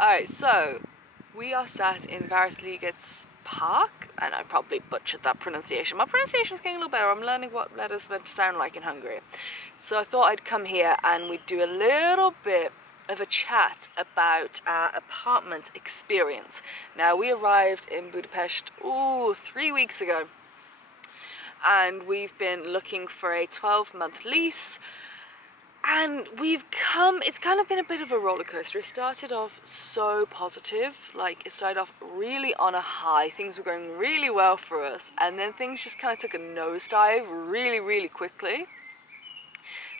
Alright, so we are sat in Varisliget's Park, and I probably butchered that pronunciation. My pronunciation's getting a little better. I'm learning what letters are meant to sound like in Hungary. So I thought I'd come here and we'd do a little bit of a chat about our apartment experience. Now, we arrived in Budapest, 3 weeks ago. And we've been looking for a 12-month lease. And it's kind of been a bit of a roller coaster. It started off so positive, like it started off really on a high. Things were going really well for us, and then things just kind of took a nosedive really quickly.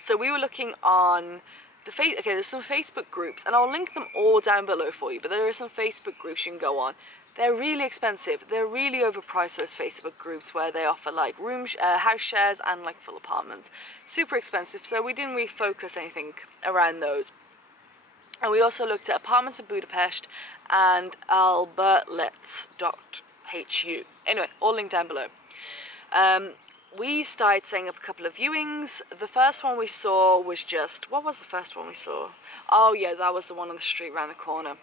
So we were looking on the there's some Facebook groups, and I'll link them all down below for you, but there are some Facebook groups you can go on. They're really expensive. They're really overpriced, those Facebook groups where they offer like house shares and like full apartments. Super expensive, so we didn't really focus anything around those. And we also looked at Apartments in Budapest and albertlets.hu. Anyway, all linked down below. We started setting up a couple of viewings. The first one we saw was what was the first one we saw? Oh yeah, that was the one on the street around the corner.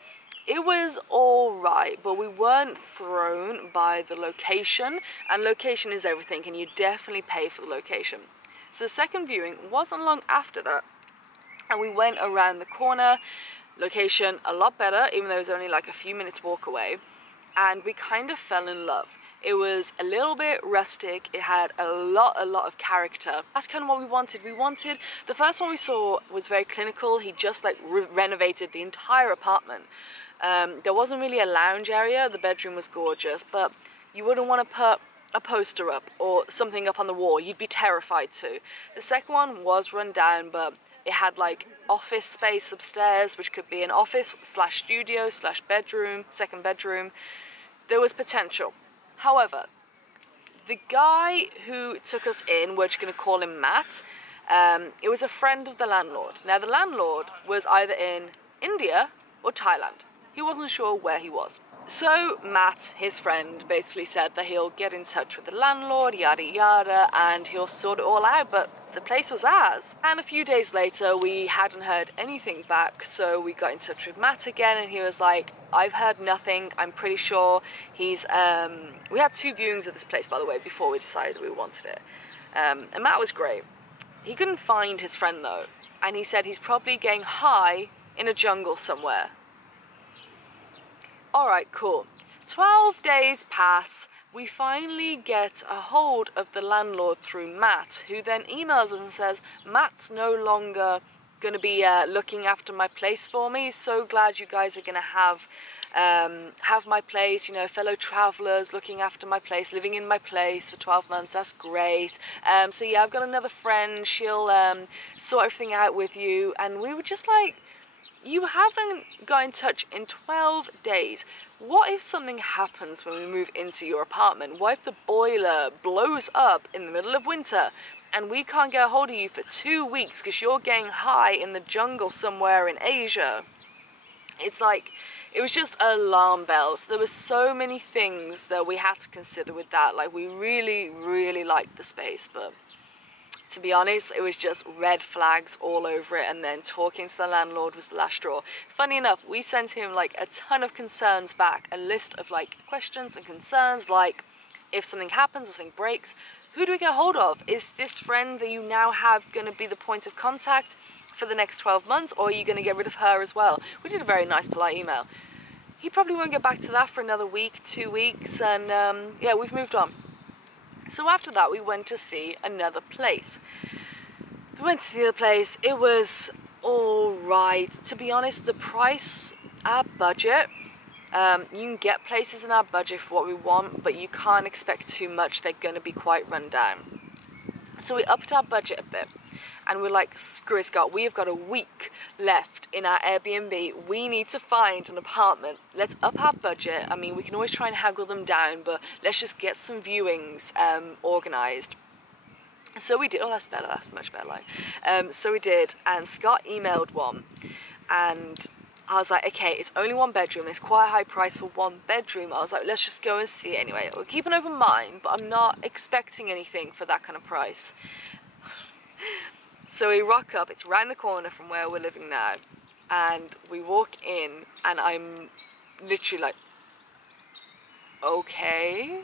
It was alright, but we weren't thrown by the location, and location is everything, and you definitely pay for the location. So the second viewing wasn't long after that, and we went around the corner. Location a lot better, even though it was only like a few minutes walk away, and we kind of fell in love. It was a little bit rustic. It had a lot of character. That's kind of what we wanted. The first one we saw was very clinical. He just like renovated the entire apartment. There wasn't really a lounge area. The bedroom was gorgeous, but you wouldn't want to put a poster up or something up on the wall. You'd be terrified to. The second one was run down, but it had like office space upstairs, which could be an office / studio / bedroom, second bedroom. There was potential. However, the guy who took us in, we're just going to call him Matt, it was a friend of the landlord. Now, the landlord was either in India or Thailand. He wasn't sure where he was. So Matt, his friend, basically said that he'll get in touch with the landlord, yada yada, and he'll sort it all out, but the place was ours. And a few days later, we hadn't heard anything back, so we got in touch with Matt again, and he was like, I've heard nothing, I'm pretty sure he's, we had 2 viewings of this place, by the way, before we decided we wanted it. And Matt was great. He couldn't find his friend though, and he said he's probably getting high in a jungle somewhere. Alright, cool. 12 days pass. We finally get a hold of the landlord through Matt, who then emails us and says, Matt's no longer going to be looking after my place for me. So glad you guys are going to have my place, you know, fellow travellers looking after my place, living in my place for 12 months. That's great. So yeah, I've got another friend. She'll sort everything out with you. And we were just like, you haven't got in touch in 12 days. What if something happens when we move into your apartment? What if the boiler blows up in the middle of winter and we can't get a hold of you for 2 weeks because you're getting high in the jungle somewhere in Asia? It's like, it was just alarm bells. There were so many things that we had to consider with that. Like, we really liked the space, but to be honest, it was just red flags all over it, and then talking to the landlord was the last straw. Funny enough, we sent him like a ton of concerns back, a list of like questions and concerns, like if something happens or something breaks, who do we get hold of? Is this friend that you now have going to be the point of contact for the next 12 months, or are you going to get rid of her as well? We did a very nice, polite email. He probably won't get back to that for another week, 2 weeks, and yeah, we've moved on. So after that, we went to see another place. We went to the other place. It was alright. To be honest, the price, our budget, you can get places in our budget for what we want, but you can't expect too much. They're going to be quite run down. So we upped our budget a bit. And we're like, screw it, Scott, we've got a week left in our Airbnb. We need to find an apartment. Let's up our budget. I mean, we can always try and haggle them down, but let's just get some viewings organised. So we did. Oh, that's better. That's much better. Like, so we did. And Scott emailed one. And I was like, okay, it's only 1 bedroom. It's quite a high price for 1 bedroom. I was like, let's just go and see it anyway. We'll keep an open mind, but I'm not expecting anything for that kind of price. So we rock up, it's round the corner from where we're living now, and we walk in and I'm literally like, okay.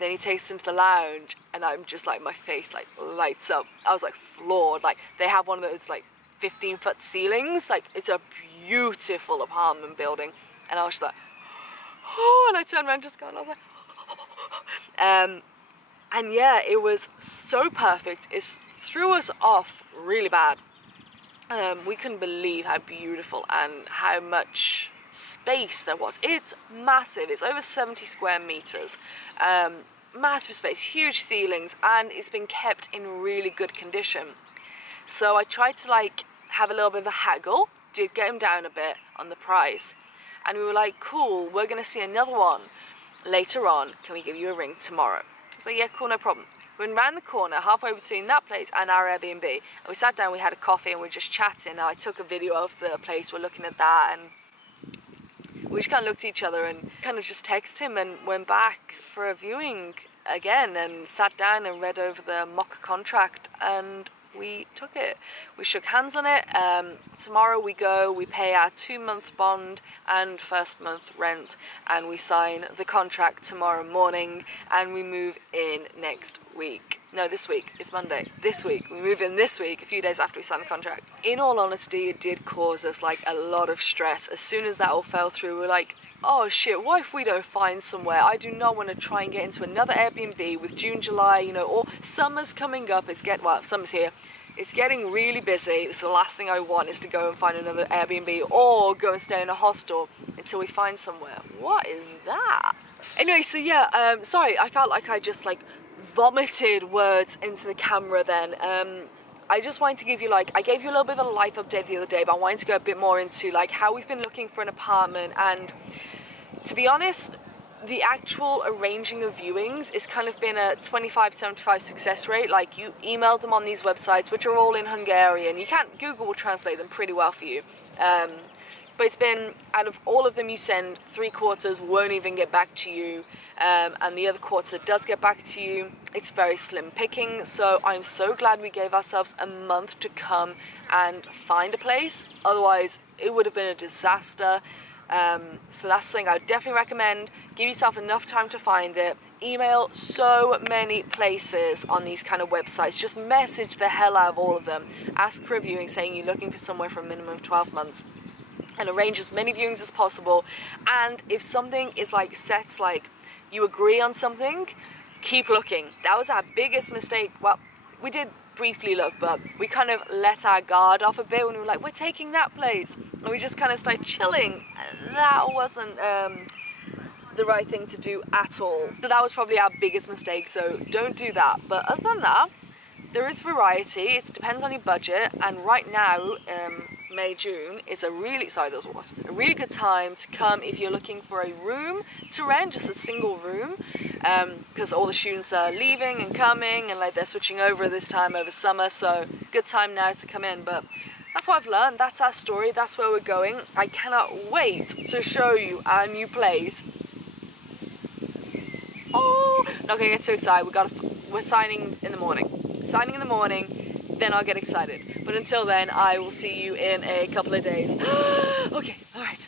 Then he takes us into the lounge and I'm just like, my face like lights up. I was like floored. Like they have one of those like 15-foot ceilings. Like it's a beautiful apartment building. And I was just like, oh, and I turned around just going, I was like, and yeah, it was so perfect. It threw us off really bad. We couldn't believe how beautiful and how much space there was. It's massive. It's over 70 square meters. Massive space, huge ceilings, and it's been kept in really good condition. So I tried to like have a little bit of a haggle to get him down a bit on the price, and we were like, cool, we're gonna see another one later on, can we give you a ring tomorrow? So yeah, cool, no problem. We went round the corner halfway between that place and our Airbnb, and we sat down, we had a coffee, and we were just chatting, and I took a video of the place, we're looking at that, and we just kind of looked at each other and kind of just texted him and went back for a viewing again and sat down and read over the mock contract, and we took it. We shook hands on it. Tomorrow we go, we pay our 2-month bond and first month rent, and we sign the contract tomorrow morning, and we move in next week. No, this week. It's Monday. This week. We move in this week, a few days after we sign the contract. In all honesty, it did cause us like a lot of stress. As soon as that all fell through, we were like, oh shit, what if we don't find somewhere? I do not want to try and get into another Airbnb with June, July, you know, or summer's coming up. Well, summer's here. It's getting really busy. It's the last thing I want is to go and find another Airbnb or go and stay in a hostel until we find somewhere. What is that? Anyway, so yeah, sorry, I felt like I just like vomited words into the camera then. I just wanted to give you like, I gave you a little bit of a life update the other day, but I wanted to go a bit more into like how we've been looking for an apartment, and to be honest, the actual arranging of viewings is kind of been a 25-75 success rate. Like you email them on these websites, which are all in Hungarian. You can't, Google will translate them pretty well for you. But it's been, out of all of them you send, 3/4 won't even get back to you, and the other quarter does get back to you. It's very slim picking, so I'm so glad we gave ourselves a month to come and find a place. Otherwise, it would have been a disaster. So that's something I would definitely recommend. Give yourself enough time to find it. Email so many places on these kind of websites. Just message the hell out of all of them. Ask for a viewing saying you're looking for somewhere for a minimum of 12 months. And arrange as many viewings as possible. And if something is like set, like you agree on something, keep looking. That was our biggest mistake. Well, we did briefly look, but we kind of let our guard off a bit when we were like, we're taking that place, and we just kind of started chilling. That wasn't the right thing to do at all. So that was probably our biggest mistake, so don't do that. But other than that, there is variety. It depends on your budget, and right now, May, June is a really, a really good time to come if you're looking for a room to rent, just a single room, because all the students are leaving and coming, and like they're switching over this time over summer, so good time now to come in. But that's what I've learned. That's our story. That's where we're going. I cannot wait to show you our new place. Oh, not gonna get too excited. We're signing in the morning. Signing in the morning, then I'll get excited. But until then, I will see you in a couple of days. Okay, alright.